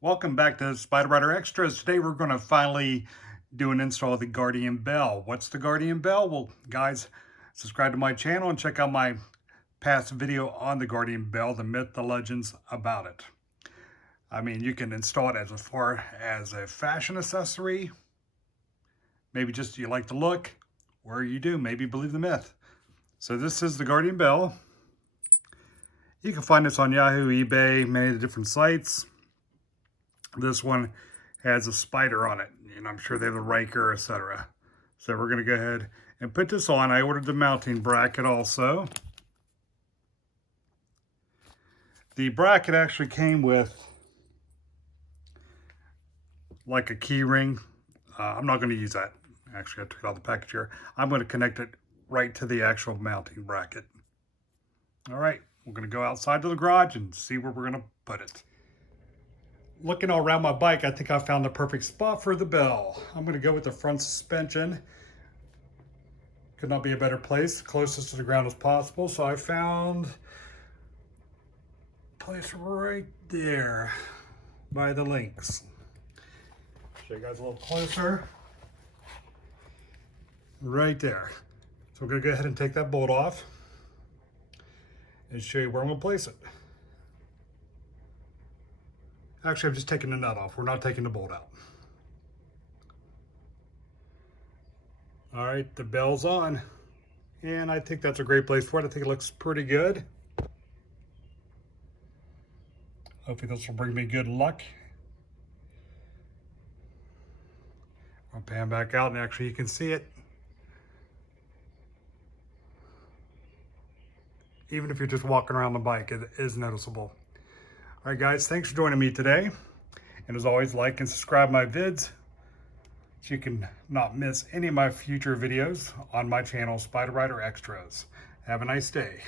Welcome back to Spyder Extras. Today we're going to finally do an install of the Guardian Bell. What's the Guardian Bell? Well, guys, subscribe to my channel and check out my past video on the Guardian Bell, the myth, the legends about it. I mean, you can install it as far as a fashion accessory, maybe just you like the look, or you do, maybe believe the myth. So this is the Guardian Bell. You can find this on Yahoo, eBay, many of the different sites. This one has a Spyder on it, and I'm sure they have the Riker, etc. So we're going to go ahead and put this on. I ordered the mounting bracket also. The bracket actually came with like a key ring. I'm not going to use that. Actually, I took it out of the package here. I'm going to connect it right to the actual mounting bracket. All right, we're going to go outside to the garage and see where we're going to put it. Looking all around my bike, I think I found the perfect spot for the bell. I'm going to go with the front suspension. Could not be a better place, closest to the ground as possible. So I found a place right there by the links. Show you guys a little closer. Right there. So we're going to go ahead and take that bolt off and show you where I'm going to place it. Actually, I'm just taking the nut off. We're not taking the bolt out. All right, the bell's on. And I think that's a great place for it. I think it looks pretty good. Hopefully this will bring me good luck. I'll pan back out and actually you can see it. Even if you're just walking around the bike, it is noticeable. All right, guys, thanks for joining me today. And as always, like and subscribe my vids so you can not miss any of my future videos on my channel, Spyder Extras. Have a nice day.